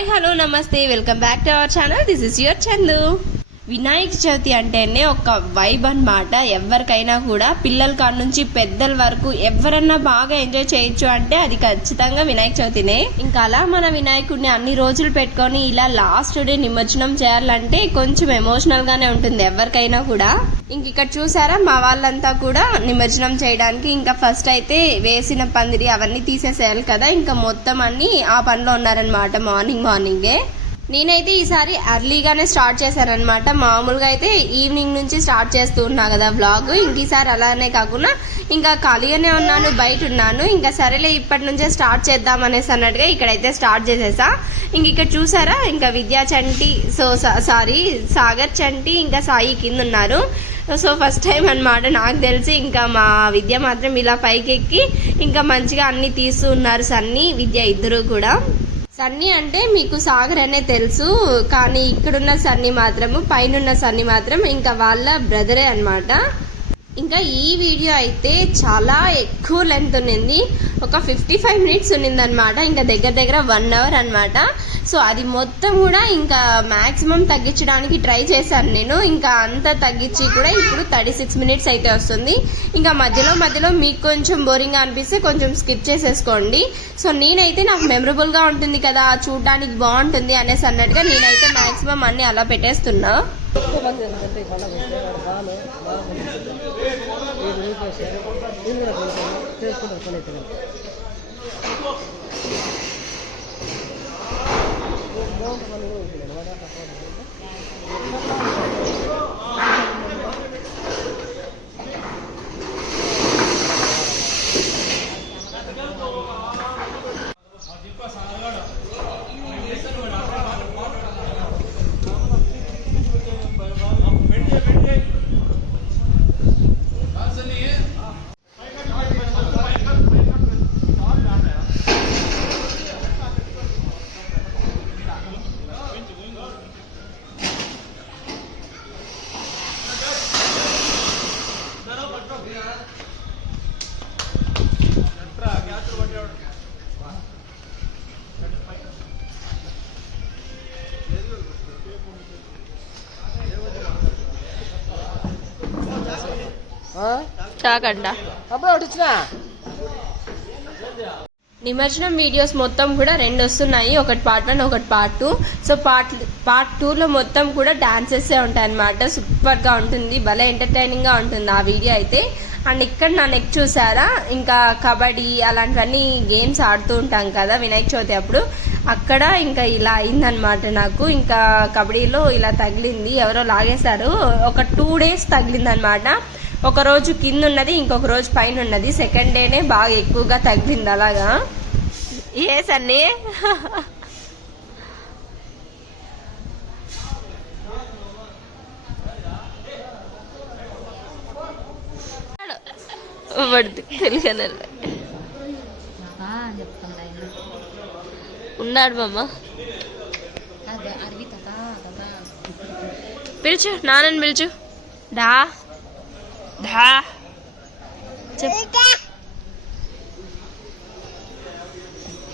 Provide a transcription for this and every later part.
Hi hello నమస్తే welcome back to our channel. This is your Chandu. Vinayaka Chavithi అంటేనే ఒక vibe అన్నమాట. ఎవరికైనా కూడా పిల్లల కాడ నుంచి పెద్దల వరకు ఎవరన్నా బాగా ఎంజాయ్ చేయొచ్చు అంటే అది ఖచ్చితంగా వినాయక చవితినే. ఇంకా అలా మన వినాయకుడిని అన్ని రోజులు పెట్టుకొని ఇలా లాస్ట్ డే నిమజ్జనం చేయాలంటే కొంచెం ఎమోషనల్ గానే ఉంటుంది ఎవరికైనా కూడా. ఇంక ఇక్కడ చూసారా మా వాళ్ళంతా కూడా నిమజ్జనం చేయడానికి ఇంకా ఫస్ట్ అయితే వేసిన పందిరి అవన్నీ తీసేసేయాలి కదా, ఇంకా మొత్తం అన్ని ఆ పనిలో ఉన్నారనమాట మార్నింగే. నేనైతే ఈసారి ఎర్లీగానే స్టార్ట్ చేశాను అనమాట. మామూలుగా అయితే ఈవినింగ్ నుంచి స్టార్ట్ చేస్తూ ఉన్నా కదా వ్లాగ్. ఇంక ఈసారి అలానే కాకుండా ఇంకా ఖాళీగానే ఉన్నాను, బయట ఉన్నాను. ఇంకా సరేలే ఇప్పటి నుంచే స్టార్ట్ చేద్దాం అనేసి అన్నట్టుగా ఇక్కడైతే స్టార్ట్ చేసేసా. ఇంక ఇక్కడ చూసారా ఇంకా విద్యా చంటి సాగర్ చంటి ఇంకా సాయి కింద ఉన్నారు. సో ఫస్ట్ టైం అనమాట నాకు తెలిసి. ఇంకా మా విద్య మాత్రం ఇలా పైకి ఎక్కి ఇంకా మంచిగా అన్ని తీస్తూ ఉన్నారు. సన్నీ విద్య ఇద్దరు కూడా. సన్నీ అంటే మీకు సాగర్ అనే తెలుసు, కానీ ఇక్కడున్న సన్నీ మాత్రము పైన సన్నీ మాత్రం ఇంకా వాళ్ళ బ్రదరే అనమాట. ఇంకా ఈ వీడియో అయితే చాలా ఎక్కువ లెంత్ ఉన్నింది, ఒక 55 మినిట్స్ ఉన్నింది అనమాట. ఇంకా దగ్గర 1 అవర్ అనమాట. సో అది మొత్తం కూడా ఇంకా మాక్సిమం తగ్గించడానికి ట్రై చేశాను నేను. ఇంకా అంతా తగ్గించి కూడా ఇప్పుడు 36 మినిట్స్ అయితే వస్తుంది. ఇంకా మధ్యలో మీకు కొంచెం బోరింగ్గా అనిపిస్తే కొంచెం స్కిప్ చేసేసుకోండి. సో నేనైతే నాకు మెమరబుల్గా ఉంటుంది కదా, చూడడానికి బాగుంటుంది అనేసి అన్నట్టుగా నేనైతే మాక్సిమం అన్ని అలా పెట్టేస్తున్నా. నిమజ్జనం వీడియోస్ మొత్తం కూడా 2 వస్తున్నాయి, ఒకటి పార్ట్ 1 ఒకటి పార్ట్ 2. సో పార్ట్ 2లో మొత్తం కూడా డాన్సెస్ ఉంటాయి అనమాట. సూపర్ గా ఉంటుంది, భలే ఎంటర్టైనింగ్ గా ఉంటుంది ఆ వీడియో అయితే. అండ్ ఇక్కడ నా నెక్ చూసారా, ఇంకా కబడ్డీ అలాంటివన్నీ గేమ్స్ ఆడుతూ ఉంటాం కదా వినాయక చవితి అప్పుడు. అక్కడ ఇంకా ఇలా అయిందనమాట నాకు. ఇంకా కబడ్డీలో ఇలా తగిలింది, ఎవరో లాగేశారు. ఒక 2 days తగిలిందనమాట. ఒక రోజు కింద ఉన్నది, ఇంకొక రోజు పైన ఉన్నది. సెకండ్ డేనే బాగా ఎక్కువగా తగిలింది అలాగా. ఏ సన్నీ ఉన్నాడు మామ. పిలుచు, నాన్నని పిలుచు. దా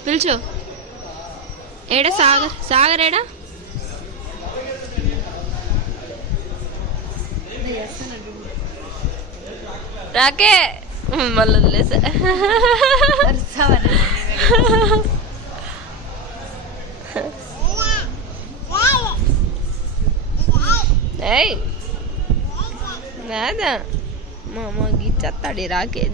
పిలుచు. ఏడా సాగర్ ఏడా? రాకే మళ్ళీ వదిలేసా. రాదా మా అమ్మ గిచ్చేస్తాడు రాకే.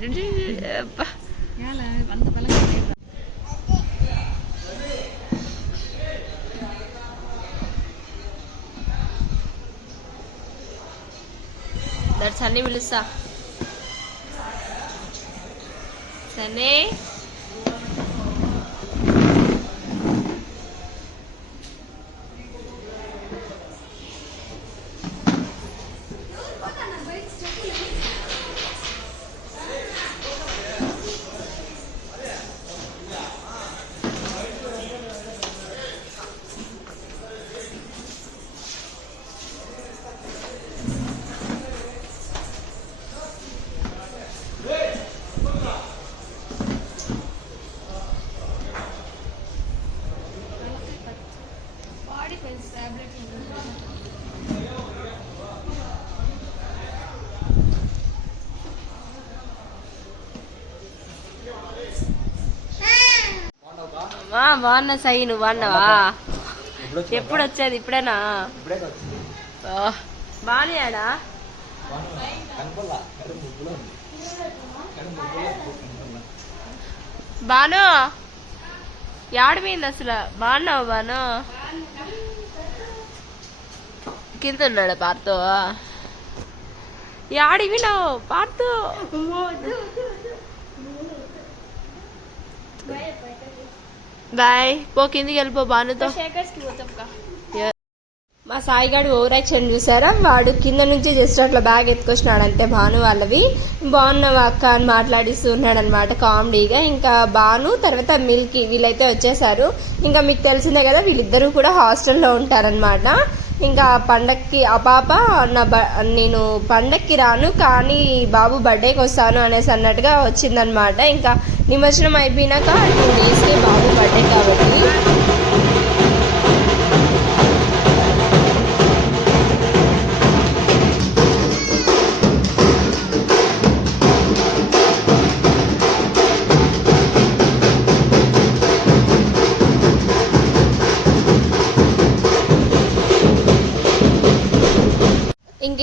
సన్నీ పిలుస్తా. సన్నీ బాగున్నా సై, నువ్వు బాగున్నావా? ఎప్పుడు వచ్చేది? ఇప్పుడేనా? బాగున్నాడా? బాను యాడిపోయింది అసలు? బాగున్నావు బాను? కింద ఉన్నాడు పార్తో. యాడి వినావు పార్తో? బాయ్, పో కిందికి వెళ్ళిపో బానుతో. మా సాయిగాడు ఓవర్ యాక్షన్ చూసారా? వాడు కింద నుంచి జస్ట్ అట్లా బ్యాగ్ ఎత్తుకొచ్చినాడు అంతే భాను వాళ్ళవి. బాగున్నావా అక్క అని మాట్లాడిస్తూ ఉన్నాడు అనమాట కామెడీగా. ఇంకా భాను తర్వాత మిల్కీ వీళ్ళైతే వచ్చేసారు. ఇంకా మీకు తెలిసిందే కదా, వీళ్ళిద్దరూ కూడా హాస్టల్లో ఉంటారనమాట. ఇంకా పండక్కి ఆ పాప నేను పండక్కి రాను కానీ బాబు బర్త్డేకి వస్తాను అనేసి అన్నట్టుగా వచ్చిందనమాట. ఇంకా నిమజ్జనం అయిపోయినాక 2 డేస్కి బాబు బర్త్డే కాబట్టి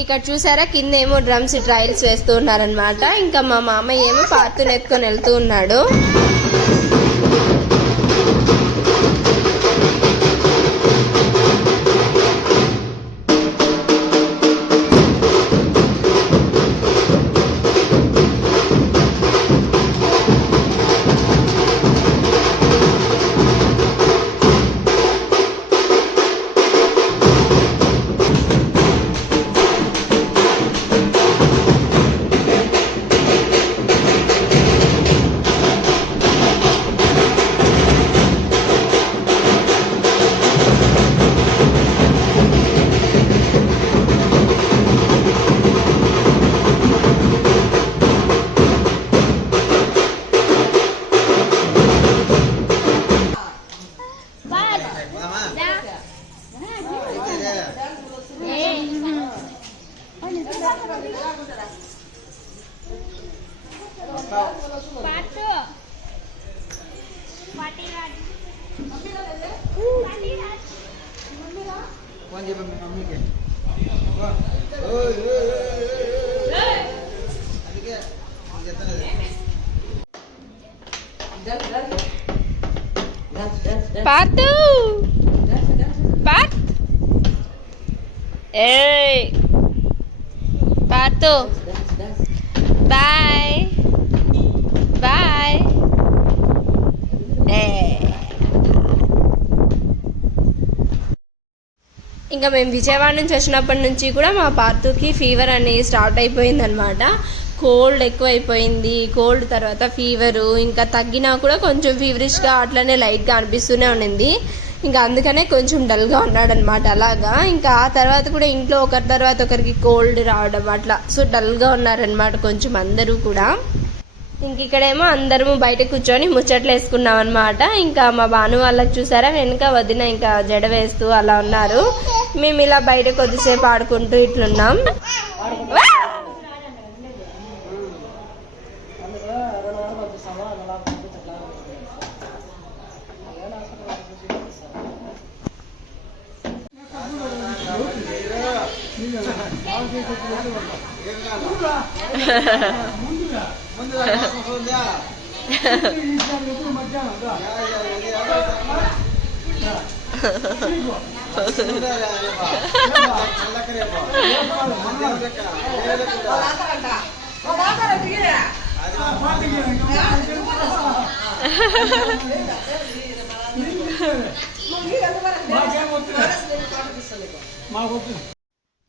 ఇక్కడ చూసారా కింద ఏమో డ్రమ్స్ ట్రయల్స్ వేస్తూ ఉన్నారనమాట. ఇంకా మా మామయ్య ఏమో పార్తుని ఎత్తుకొని వెళ్తూ ఉన్నాడు. పార్తు పార్త్ ఏయ్ పార్తు బాయ్ బాయ్. ఇంకా మేము విజయవాడ నుంచి వచ్చినప్పటి నుంచి కూడా మా పార్తుకి ఫీవర్ అనేది స్టార్ట్ అయిపోయింది అనమాట. కోల్డ్ ఎక్కువైపోయింది. కోల్డ్ తర్వాత ఫీవరు, ఇంకా తగ్గినా కూడా కొంచెం ఫీవరిష్గా అట్లనే లైట్గా అనిపిస్తూనే ఉండింది. ఇంకా అందుకనే కొంచెం డల్గా ఉన్నాడనమాట అలాగా. ఇంకా ఆ తర్వాత కూడా ఇంట్లో ఒకరి తర్వాత ఒకరికి కోల్డ్ రావడం అట్లా, సో డల్గా ఉన్నారనమాట కొంచెం అందరూ కూడా. ఇంక ఇక్కడేమో అందరము బయట కూర్చొని ముచ్చట్లు వేసుకున్నాం అనమాట. ఇంకా మా భాను వాళ్ళకి చూసారా వెనుక వదిన ఇంకా జడ వేస్తూ అలా ఉన్నారు. మేము ఇలా బయట కొద్దిసేపు ఆడుకుంటూ ఇట్లున్నాం.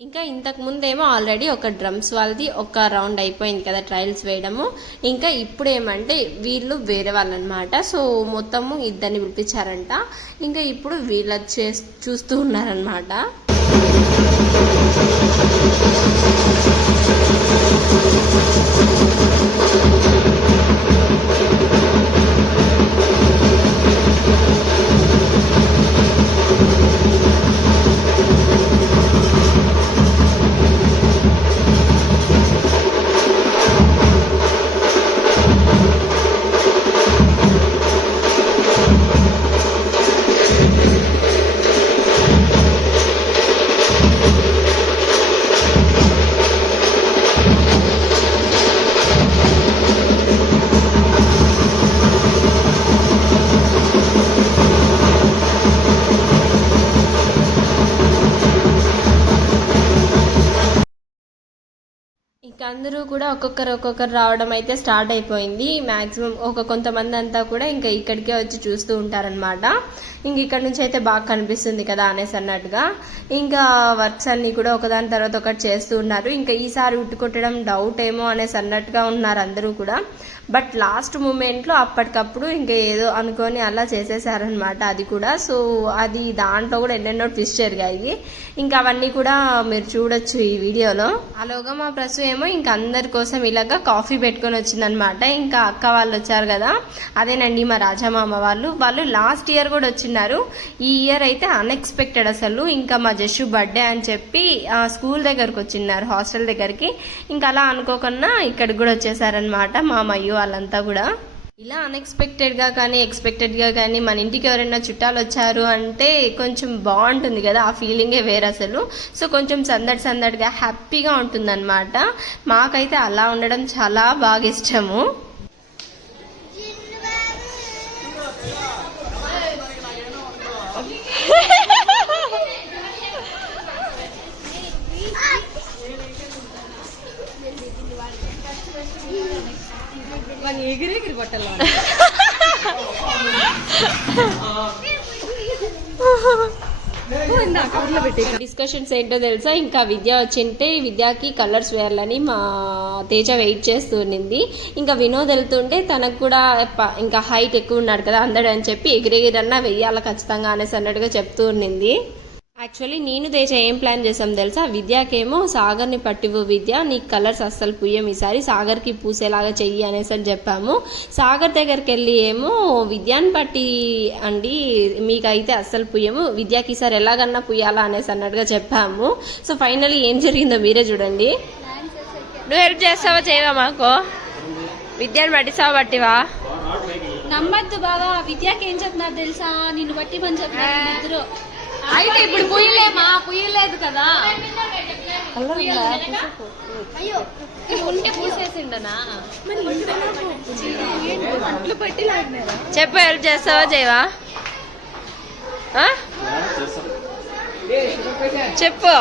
ఇంకా ఇంతకు ముందేమో ఆల్రెడీ ఒక డ్రమ్స్ వాళ్ళది ఒక రౌండ్ అయిపోయింది కదా ట్రయల్స్ వేయడము. ఇంకా ఇప్పుడు ఏమంటే వీళ్ళు వేరే వాళ్ళు అనమాట. సో మొత్తము ఇద్దరిని పిలిపించారంట. ఇంకా ఇప్పుడు వీళ్ళ చూస్తూ ఉన్నారనమాట. అందరూ కూడా ఒక్కొక్కరు రావడం అయితే స్టార్ట్ అయిపోయింది. మ్యాక్సిమం కొంతమంది అంతా కూడా ఇంకా ఇక్కడికే వచ్చి చూస్తూ ఉంటారనమాట. ఇంక ఇక్కడ నుంచి అయితే బాగా కనిపిస్తుంది కదా అనేసి అన్నట్టుగా ఇంకా వర్క్స్ అన్ని కూడా ఒకదాని తర్వాత ఒకటి చేస్తూ ఉన్నారు. ఇంకా ఈసారి ఉట్టుకొట్టడం డౌట్ ఏమో అనేసి అన్నట్టుగా ఉన్నారు అందరూ కూడా. బట్ లాస్ట్ మూమెంట్లో అప్పటికప్పుడు ఇంకా ఏదో అనుకొని అలా చేసేసారనమాట అది కూడా. సో అది దాంట్లో కూడా ఎన్నెన్నో ట్విస్ట్ జరిగాయి. ఇంకా అవన్నీ కూడా మీరు చూడొచ్చు ఈ వీడియోలో. అలాగా మా ప్రసు ఏమో ఇంకా అందరి కోసం ఇలాగా కాఫీ పెట్టుకొని వచ్చిందనమాట. ఇంకా అక్క వాళ్ళు వచ్చారు కదా, అదేనండి మా రాజామామ వాళ్ళు లాస్ట్ ఇయర్ కూడా వచ్చిన్నారు. ఈ ఇయర్ అయితే అన్ఎక్స్పెక్టెడ్ అసలు. ఇంకా మా జస్సు బర్త్డే అని చెప్పి స్కూల్ దగ్గరకు వచ్చిన్నారు, హాస్టల్ దగ్గరికి. ఇంకా అలా అనుకోకుండా ఇక్కడికి కూడా వచ్చేసారనమాట మా మయ్యు వాళ్ళంతా కూడా. ఇలా అన్ఎక్స్పెక్టెడ్గా కానీ ఎక్స్పెక్టెడ్గా కానీ మన ఇంటికి ఎవరైనా చుట్టాలు వచ్చారు అంటే కొంచెం బాగుంటుంది కదా, ఆ ఫీలింగే వేరు అసలు. సో కొంచెం సందడిగా హ్యాపీగా ఉంటుంది అనమాట. మాకైతే అలా ఉండడం చాలా బాగా ఇష్టము. ఎగిరెగిరి పట్టాల డిస్కషన్స్ ఏంటో తెలుసా, ఇంకా విద్య వచ్చింటే విద్యకి కలర్స్ వేయాలని మా తేజ వెయిట్ చేస్తూ ఉన్నింది. ఇంకా వినోద్ వెళ్తుంటే తనకు కూడా ఇంకా హైట్ ఎక్కువ ఉన్నాడు కదా అందడు అని చెప్పి ఎగిరెగిరన్నా వెయ్యాల ఖచ్చితంగా అనేసి అన్నట్టుగా చెప్తూ ఉన్నింది. యాక్చువల్లీ నేను తేజ ఏం ప్లాన్ చేసాం తెలుసా, విద్యాకేమో సాగర్ని పట్టివు విద్య, నీకు కలర్స్ అస్సలు పుయ్యం ఈసారి, సాగర్కి పూసేలాగా చెయ్యి అనేసి అని చెప్పాము. సాగర్ దగ్గరికి వెళ్ళి ఏమో విద్యాన్ని పట్టి అండి మీకైతే అస్సలు పుయ్యము, విద్యాకి ఈసారి ఎలాగన్నా పుయ్యాలా అనేసి అన్నట్టుగా చెప్పాము. సో ఫైనల్లీ ఏం జరిగిందో మీరే చూడండి. నువ్వు హెల్ప్ చేస్తావా చేయవా మాకు? విద్యాన్ని పట్టిస్తావా పట్టివా? నమ్మద్దు బావా, విద్యాకి ఏం చెప్తున్నారు తెలుసా, నిన్ను బట్టి పని చెప్తున్నారు ఇద్దరు. అయితే ఇప్పుడు పుయ్యలేమా, పుయ్యలేదు కదా, ఉంటే పూసేసిండనా. చెప్పు హెల్ప్ చేస్తావా చేయవా? చెప్పు.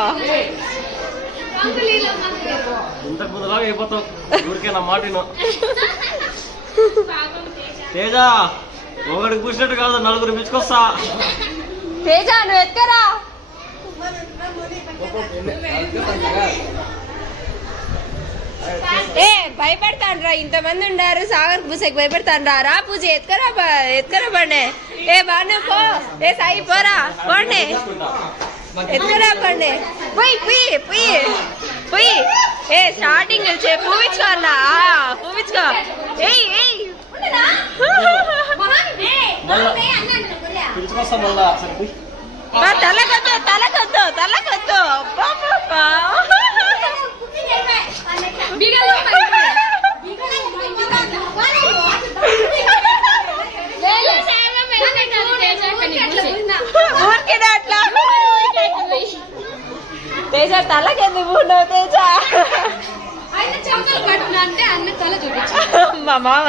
ఇంతకు ముందులాగా అయిపోతావు ఊరికేనా మాటిను. తేజ ఒకడికి పూసినట్టు కాదు, నలుగురు పిలుచుకొస్తా. తేజ నువ్వు ఎక్కరా, ఏ భయపడతాండ్రా, ఇంతమంది ఉండారు సాగర్ పూజకి భయపడతాండ్రా. రా పూజ ఎత్తుకరా పండే. ఏ బాను పో, ఏ సాయి పోరా పోండి, ఎత్తుకరా పండే. పోయి ఏ స్టార్టింగ్ పూవించుకోవాలా, పూవించుకో. తలకొద్దు ఊరికేనా అట్లా? తేజ తలకెందుకు తేజ? అంటే అన్న తల చూపించు. మా మామ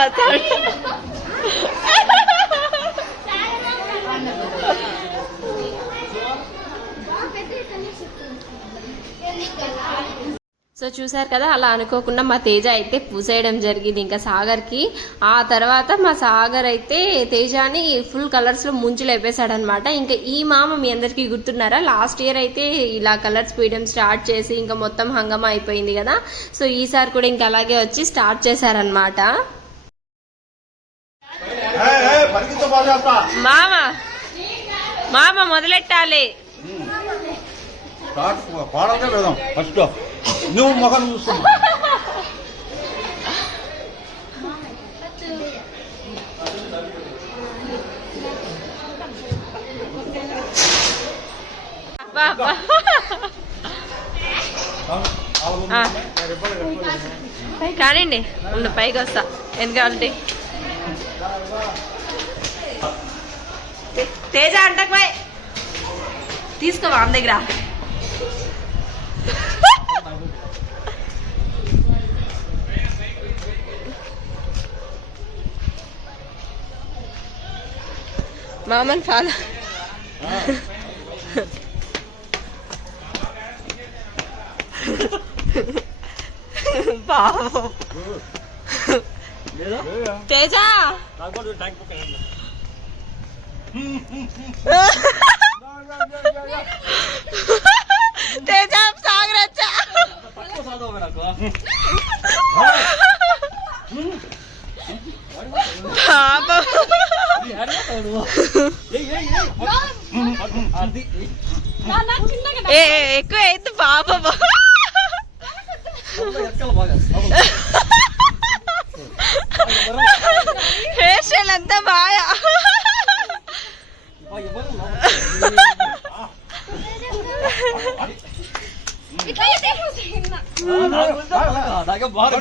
సో చూసారు కదా, అలా అనుకోకుండా మా తేజ అయితే పూసేయడం జరిగింది ఇంకా సాగర్కి. ఆ తర్వాత మా సాగర్ అయితే తేజాని ఫుల్ కలర్స్లో ముంచి లేపేశాడనమాట. ఇంకా ఈ మామ మీ అందరికీ గుర్తున్నారా, లాస్ట్ ఇయర్ అయితే ఇలా కలర్స్ పూయడం స్టార్ట్ చేసి ఇంకా మొత్తం హంగమా అయిపోయింది కదా. సో ఈసారి కూడా ఇంకా అలాగే వచ్చి స్టార్ట్ చేశారనమాట. మామ మొదలెట్టాలి. ఫస్ట్ నువ్వు మొహం చూస్తున్నా కానివ్వండి, ఉండు పైకి వస్తా ఎందుకంటే. తేజ అంటకు పోయి తీసుకోవా ఆమె దగ్గర. మామని ఫాలో పాపం లేదా తేజ నాకు కూడా ట్యాంక్ బుక్ అయ్యింది. తేజ సాగరచ్చ తక్కువ సాధవు నాకు పాపం అది ఏ ఎక్కువ అయితే పాపం ఎక్కలు బాగా హెయిర్ స్టైల్ అంతా బాగా నాకే బాగా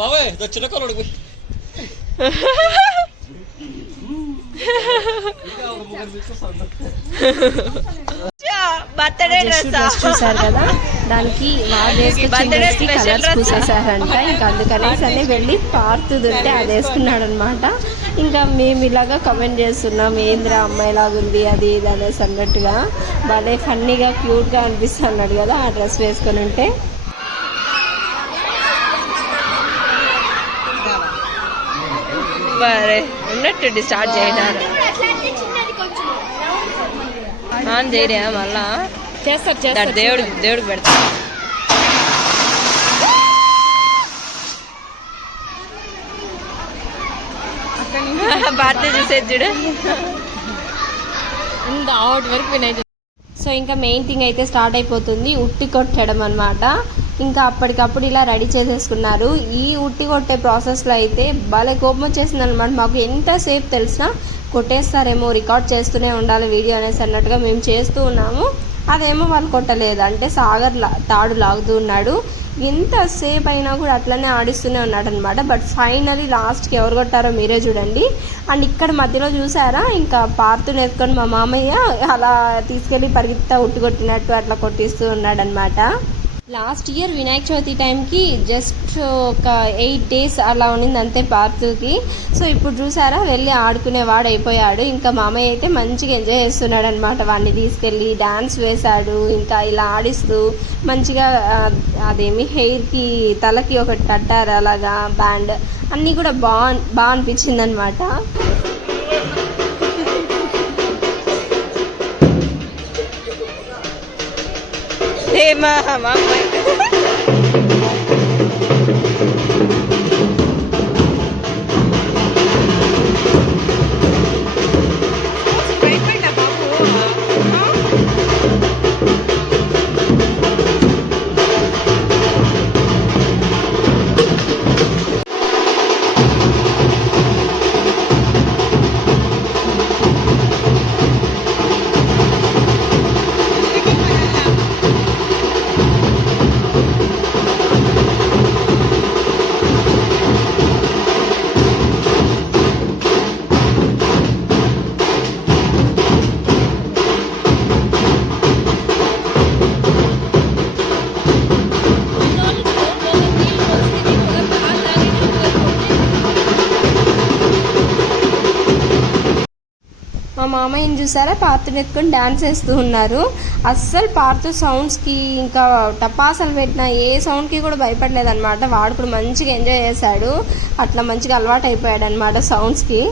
బాబాయ్ చిన్న కోరడు బర్త్డే డ్రెస్ చూసారు కదా, దానికి బర్త్డే స్పెషల్ డ్రెస్ చూసేసారంట. ఇంకా అందుకనేసి అని వెళ్ళి పారుతుంటే అది వేసుకున్నాడు అనమాట. ఇంకా మేము ఇలాగా కమెంట్ చేస్తున్నాం, ఏంద్రా అమ్మాయిలాగా ఉంది అది ఇది అనేసి అన్నట్టుగా. భలే ఫన్నీగా క్యూట్గా అనిపిస్తున్నాడు కదా ఆ డ్రెస్ వేసుకొని ఉంటే. బరే ఉన్నట్టుండి స్టార్ట్ చేయడారు ఆన్ చేయరా మళ్ళా చేస్తారు దేవుడికి పెడతారు. భారత చూసేది చూడు. సో ఇంకా మెయిన్ థింగ్ అయితే స్టార్ట్ అయిపోతుంది, ఉట్టి కొట్టడం అనమాట. ఇంకా అప్పటికప్పుడు ఇలా రెడీ చేసేసుకున్నారు. ఈ ఉట్టి కొట్టే ప్రాసెస్లో అయితే భలే కోపం వచ్చేసింది అనమాట మాకు. ఎంతసేపు తెలిసినా కొట్టేస్తారేమో, రికార్డ్ చేస్తూనే ఉండాలి వీడియో అనేసి అన్నట్టుగా మేము చేస్తూ ఉన్నాము. అదేమో వాళ్ళు కొట్టలేదు, అంటే సాగర్ తాడు లాగుతూ ఉన్నాడు. ఎంతసేపు అయినా కూడా అట్లనే ఆడిస్తూనే ఉన్నాడు అనమాట. బట్ ఫైనలీ లాస్ట్కి ఎవరు కొట్టారో మీరే చూడండి. అండ్ ఇక్కడ మధ్యలో చూసారా, ఇంకా పార్తుని ఎత్తుకొని మా మామయ్య అలా తీసుకెళ్ళి పరిగెత్తా ఉట్టి కొట్టినట్టు అట్లా కొట్టిస్తూ ఉన్నాడు అనమాట. లాస్ట్ ఇయర్ వినాయక చవితి టైంకి జస్ట్ ఒక 8 days అలా ఉన్నింది అంతే పార్తుకి. సో ఇప్పుడు చూసారా వెళ్ళి ఆడుకునేవాడు అయిపోయాడు. ఇంకా మామయ్య అయితే మంచిగా ఎంజాయ్ చేస్తున్నాడు అనమాట. వాడిని తీసుకెళ్ళి డ్యాన్స్ వేశాడు, ఇంకా ఇలా ఆడిస్తూ మంచిగా అదేమి హెయిర్కి తలకి ఒకటి కట్టారు అలాగా బ్యాండ్, అన్నీ కూడా బాగా అనిపించింది అనమాట. ఏమా మా అమ్మాయి మా మామయ్యని చూసారా పార్తుని ఎత్తుకొని డ్యాన్స్ వేస్తూ ఉన్నారు. అస్సలు పార్తు సౌండ్స్కి ఇంకా టపాసాలు పెట్టిన ఏ సౌండ్కి కూడా భయపడలేదు అనమాట. వాడు కూడా మంచిగా ఎంజాయ్ చేశాడు, అట్లా మంచిగా అలవాటు అయిపోయాడు అనమాట సౌండ్స్కి.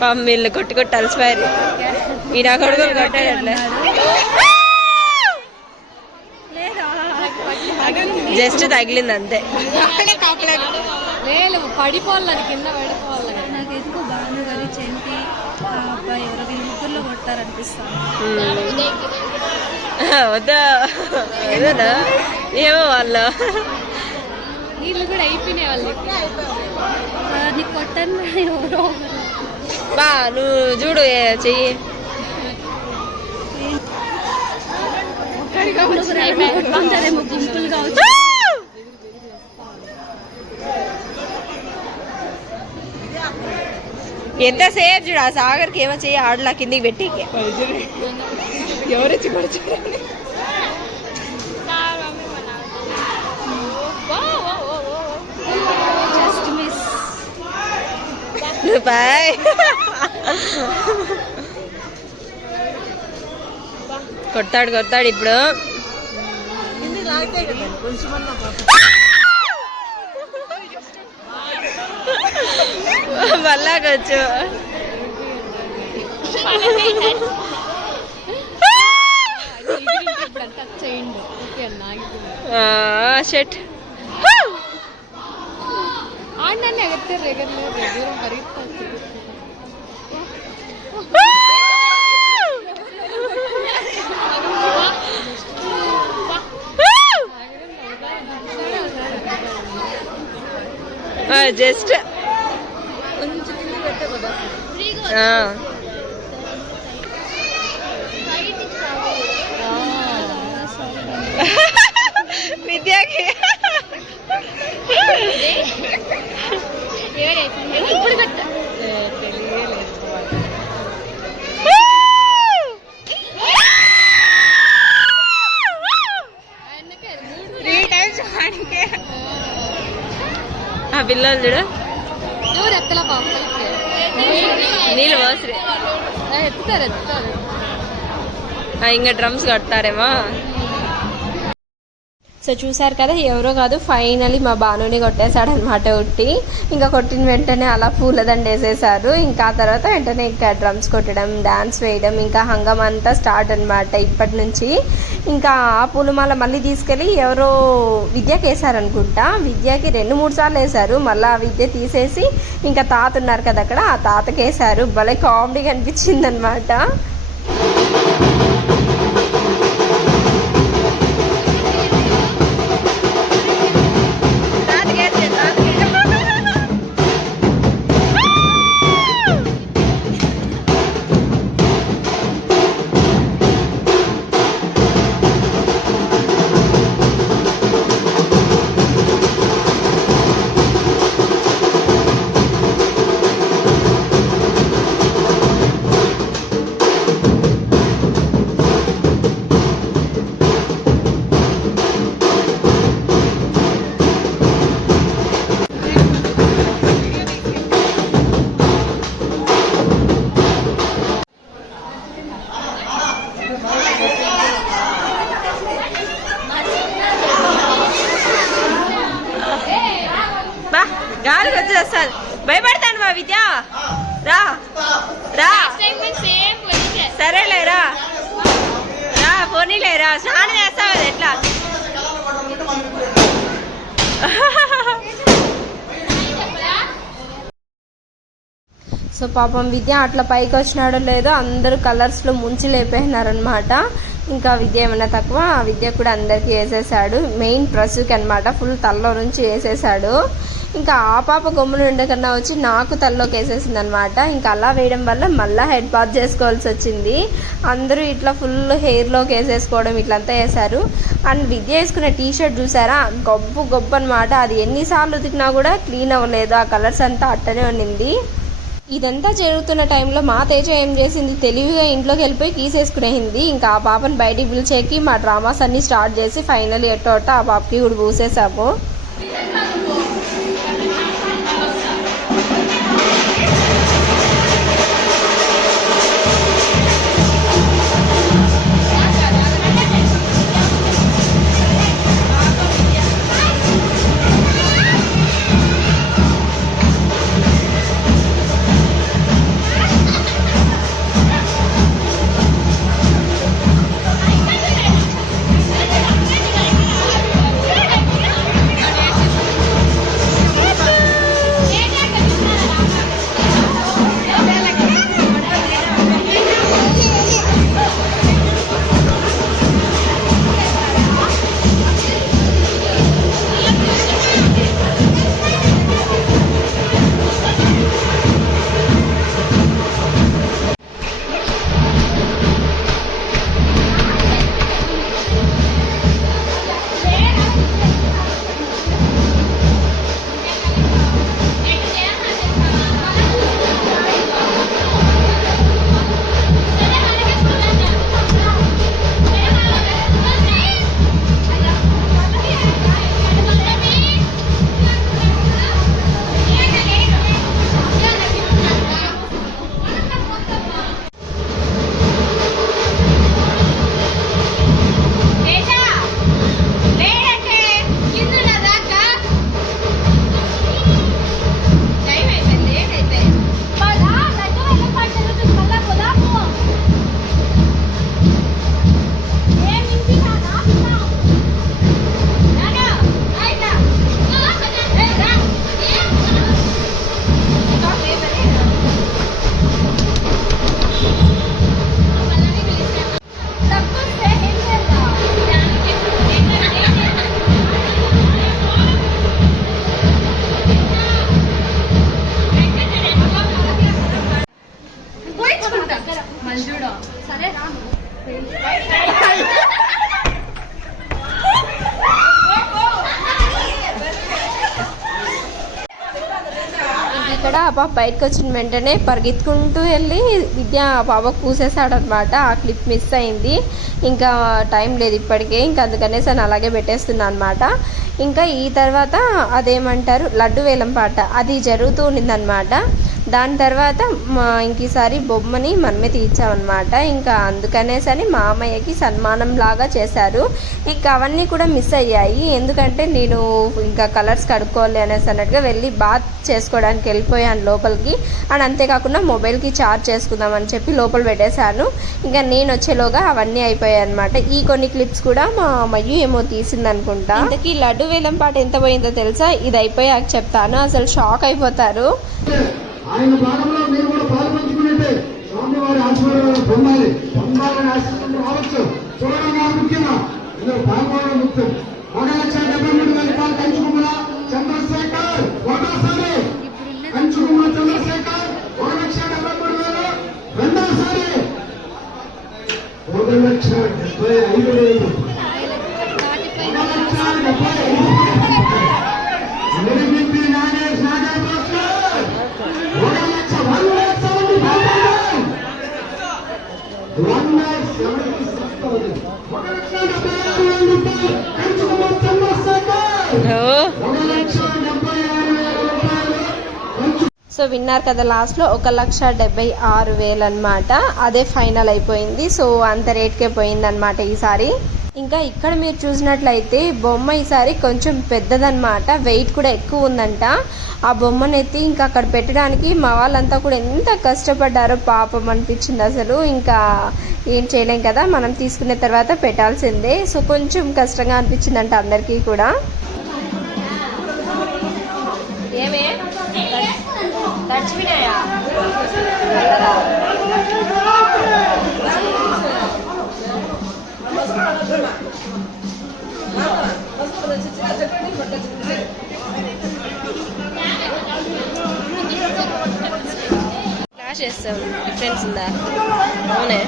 పాపం వీళ్ళు కొట్టి కొట్టి అలసిపోయారు. ఈ నా కొడుకులు కొట్టాడట్లే, జస్ట్ తగిలింది అంతే. లేదు పడిపోవాలి, కింద పడిపోవాలి. నాకు ఎక్కువ బాను గారి చెంటి అబ్బాయి ఎవరో ముగ్గురులో కొట్టారనిపిస్తాను. వద్దా వద్దనా ఏమో వాళ్ళు నీళ్ళు కూడా అయిపోయినాయి వాళ్ళకి. నీకు కొట్టాను ఎవరో బా నువ్వు చూడు చెయ్యి. కొట్టుకుంటారేమో గుంపులుగా వచ్చి. ఎంతసేపు చూడు ఆ సాగర్కి ఏమో చెయ్యి ఆడలా కిందికి పెట్టి ఎవరొచ్చి పడుచుకోండి. Just miss. బాయ్ కొడతాడు కొడతాడు ఇప్పుడు. మళ్ళాకొచ్చు చేయండి. షెట్ ఆడినన్ను ఎగతారు ఎగరలేదు, దూరం పరిగెత్తారు. జస్ట్ విద్యాకి ఇప్పుడు కట్ట ఆ పిల్లలు చూడు ఎవరు ఎత్తలా పాప నీళ్ళు పోసరి ఎత్తుతారు ఎత్తుతారు. ఇంకా డ్రమ్స్ కడతారేమో. సో చూసారు కదా, ఎవరో కాదు ఫైనలీ మా బానుని కొట్టేశాడనమాట ఉట్టి. ఇంకా కొట్టిన వెంటనే అలా పూలదండ వేసేసారు. ఇంకా ఆ తర్వాత వెంటనే ఇంకా డ్రమ్స్ కొట్టడం, డాన్స్ వేయడం, ఇంకా హంగం అంతా స్టార్ట్ అనమాట ఇప్పటి నుంచి. ఇంకా ఆ పూలమాల మళ్ళీ తీసుకెళ్ళి ఎవరో విద్యకి వేసారనుకుంటా. విద్యకి 2-3 సార్లు వేశారు. మళ్ళీ ఆ విద్య తీసేసి ఇంకా తాత ఉన్నారు కదా అక్కడ, ఆ తాతకి వేశారు. భలే కామెడీగా అనిపించింది అనమాట. గాలికి వచ్చేస్తాను, భయపడతాను మా విద్య. రా రా సరేలేరా రా పోనీలేరా, స్నానం చేస్తావు కదా ఎట్లా. సో పాపం విద్య అట్లా పైకి వచ్చినాడో లేదో అందరూ కలర్స్లో ముంచి లేపేసినారనమాట. ఇంకా విద్య ఏమన్నా తక్కువ, ఆ విద్య కూడా అందరికీ వేసేసాడు. మెయిన్ డ్రెస్సుకి అనమాట ఫుల్ తల్లో నుంచి వేసేసాడు. ఇంకా ఆ పాప గమ్మున ఉండకన్నా వచ్చి నాకు తల్లోకి వేసేసింది అనమాట. ఇంకా అలా వేయడం వల్ల మళ్ళీ హెడ్ బాత్ చేసుకోవాల్సి వచ్చింది. అందరూ ఇట్లా ఫుల్ హెయిర్లోకి వేసేసుకోవడం ఇట్లంతా వేశారు. అండ్ విద్య వేసుకునే టీషర్ట్ చూసారా, గొబ్బు గొబ్బు అనమాట. అది ఎన్నిసార్లు ఉతికినా కూడా క్లీన్ అవ్వలేదు, ఆ కలర్స్ అంతా అట్టనే ఉండింది. ఇదంతా జరుగుతున్న టైంలో మా తేజ ఏం చేసింది, తెలివిగా ఇంట్లోకి వెళ్ళిపోయి కీసేసుకునేసింది. ఇంకా ఆ పాపను బయటికి పిలిచేకి మా డ్రామాస్ అన్నీ స్టార్ట్ చేసి ఫైనల్ ఎట్టోట ఆ పాపకి కూడా పూసేసాము. ఇక్కడ ఆ పాప బయటకు వచ్చిన వెంటనే పరిగెత్తుకుంటూ వెళ్ళి విద్య ఆ పాపకు పూసేసాడనమాట. ఆ క్లిప్ మిస్ అయింది. ఇంకా టైం లేదు ఇప్పటికే, ఇంకా అందుకనేసి అని అలాగే పెట్టేస్తున్నా అనమాట. ఇంకా ఈ తర్వాత అదేమంటారు లడ్డు వేలం పాట అది జరుగుతూ ఉండిందనమాట. దాని తర్వాత ఇంక ఈసారి బొమ్మని మనమే తీర్చామన్నమాట. ఇంకా అందుకనేసని మా అమ్మయ్యకి సన్మానం లాగా చేశారు. ఇంకా అవన్నీ కూడా మిస్ అయ్యాయి, ఎందుకంటే నేను ఇంకా కలర్స్ కడుక్కోవాలి అనేసి అన్నట్టుగా వెళ్ళి బాత్ చేసుకోవడానికి వెళ్ళిపోయాను లోపలికి. అండ్ అంతేకాకుండా మొబైల్కి ఛార్జ్ చేసుకుందామని చెప్పి లోపల పెట్టేశాను. ఇంకా నేను వచ్చేలోగా అవన్నీ అయిపోయాయి అనమాట. ఈ కొన్ని క్లిప్స్ కూడా మా అమ్మయ్య ఏమో తీసిందనుకుంటా. ఇంతకీ లడ్డు వేలం పాట ఎంత పోయిందో తెలుసా? ఇది అయిపోయాక చెప్తాను, అసలు షాక్ అయిపోతారు. ఆయన భాగంలో మీరు కూడా పాల్పంచుకున్నట్టే స్వామివారి ఆశీర్వాదాలు పొందాలని ఆశిస్తుంటూ రావచ్చు. చూడడంగా ముఖ్యంగా ఇందులో పాల్గొనడం ముఖ్యం. 1,73,000 కంచుకుమల చంద్రశేఖర్ ఒకసారి, కంచుకుమల చంద్రశేఖర్ 1,73,000 రెండోసారి 1,75,000 సో విన్నారు కదా, లాస్ట్లో 1,76,000 అనమాట. అదే ఫైనల్ అయిపోయింది. సో అంత రేట్కే పోయిందనమాట ఈసారి. ఇంకా ఇక్కడ మీరు చూసినట్లయితే బొమ్మ ఈసారి కొంచెం పెద్దదన్నమాట, వెయిట్ కూడా ఎక్కువ ఉందంట. ఆ బొమ్మనెత్తి ఇంకా అక్కడ పెట్టడానికి మా వాళ్ళంతా కూడా ఎంత కష్టపడ్డారో పాపం అనిపించింది అసలు. ఇంకా ఏం చేయలేం కదా, మనం తీసుకున్న తర్వాత పెట్టాల్సిందే. సో కొంచెం కష్టంగా అనిపించిందంట అందరికీ కూడా. ఏమే తడిచిపోయినాయా? క్లాష్ చేస్తాం, డిఫరెన్స్ ఉందా? అవునే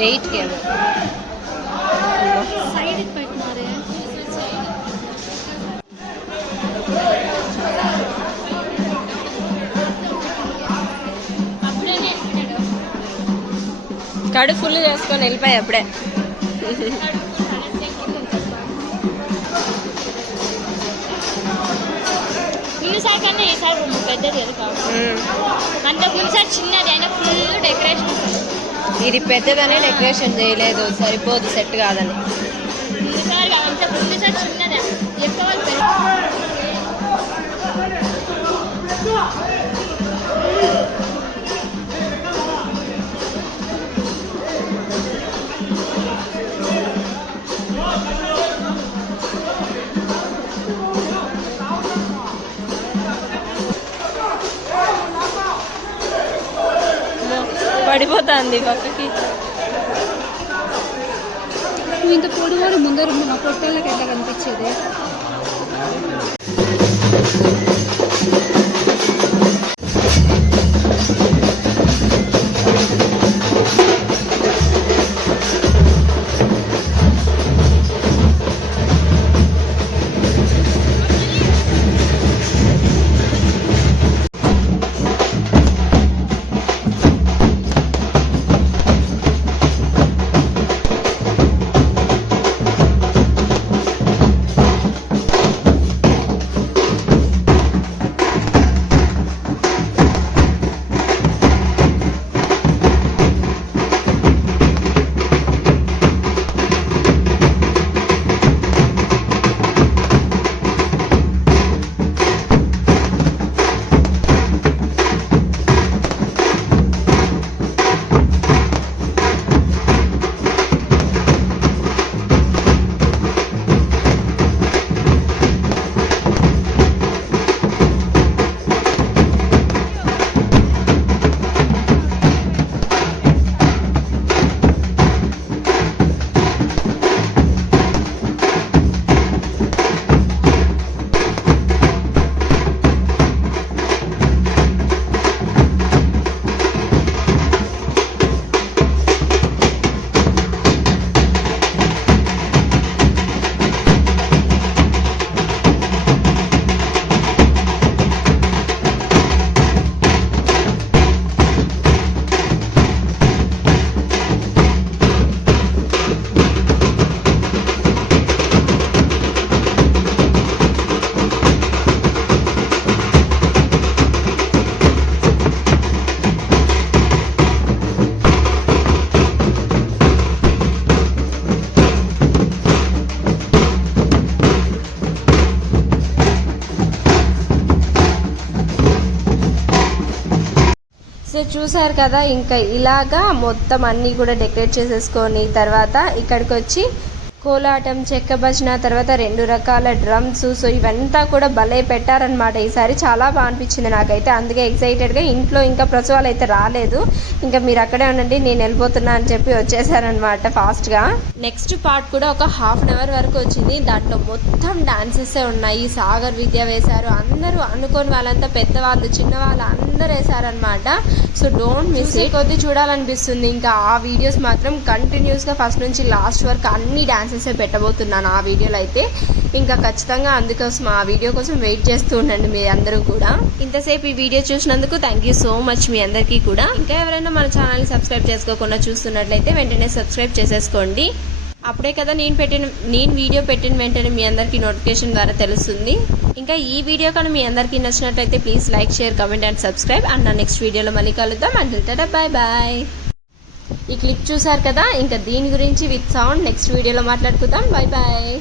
వెయిట్ కేమో సైడ్ పెట్టినారే. కడు ఫుల్ చేసుకొని వెళ్ళిపోయి అప్పుడే. ముందుసారి కన్నా ఈసారి పెద్దది కాదు, అంత ముందుసారి చిన్నది అయినా ఫుల్ డెకరేషన్. ఇది పెద్దదనే డెకరేషన్ చేయలేదు, సరిపోదు, సెట్ కాదని. ముందుసారి అంత ముందుసారి చిన్నదే ఎక్కువ పడిపోతుంది పక్కకి. నువ్వు ఇంత పొడివాడు ముందర మా పొట్టేళ్ళకి ఎట్లా కనిపించేది? చూసారు కదా, ఇంకా ఇలాగా మొత్తం అన్నీ కూడా డెకరేట్ చేసేసుకొని తర్వాత ఇక్కడికి వచ్చి కోలాటం, చెక్క భజన, తర్వాత 2 రకాల డ్రమ్స్, సో ఇవంతా కూడా భలే పెట్టారనమాట. ఈసారి చాలా బాగా అనిపించింది నాకైతే. అందుకే ఎక్సైటెడ్గా ఇంట్లో ఇంకా ప్రసవాలు అయితే రాలేదు, ఇంకా మీరు అక్కడే ఉండండి నేను వెళ్ళిపోతున్నా అని చెప్పి వచ్చేసారనమాట ఫాస్ట్గా. నెక్స్ట్ పార్ట్ కూడా ఒక ½ అన్ అవర్ వరకు వచ్చింది. దాంట్లో మొత్తం డాన్సెసే ఉన్నాయి. సాగర్ విద్య వేశారు, అందరూ అనుకోని వాళ్ళంతా పెద్దవాళ్ళు చిన్నవాళ్ళు అందరూ వేశారనమాట. So don't miss it. కొద్ది చూడాలనిపిస్తుంది. ఇంకా ఆ వీడియోస్ మాత్రం కంటిన్యూస్గా ఫస్ట్ నుంచి లాస్ట్ వరకు అన్ని డాన్సెసే పెట్టబోతున్నాను ఆ వీడియోలో అయితే. ఇంకా ఖచ్చితంగా అందుకోసం ఆ వీడియో కోసం వెయిట్ చేస్తూ ఉండండి మీ అందరూ కూడా. ఇంతసేపు ఈ వీడియో చూసినందుకు థ్యాంక్ యూ సో మచ్ మీ అందరికీ కూడా. ఇంకా ఎవరైనా మన ఛానల్ని సబ్స్క్రైబ్ చేసుకోకుండా చూస్తున్నట్లయితే వెంటనే సబ్స్క్రైబ్ చేసేసుకోండి. అప్పుడే కదా నేను వీడియో పెట్టిన వెంటనే మీ అందరికీ నోటిఫికేషన్ ద్వారా తెలుస్తుంది. ఇంకా ఈ వీడియో కానీ మీ అందరికీ నచ్చినట్లయితే please like, share, comment and subscribe. And నా నెక్స్ట్ వీడియోలో మళ్ళీ కలుద్దాం. Until tata, bye bye. ఈ క్లిప్ చూసారు కదా, ఇంకా దీని గురించి విత్ సౌండ్ నెక్స్ట్ వీడియోలో మాట్లాడుకుందాం. Bye bye.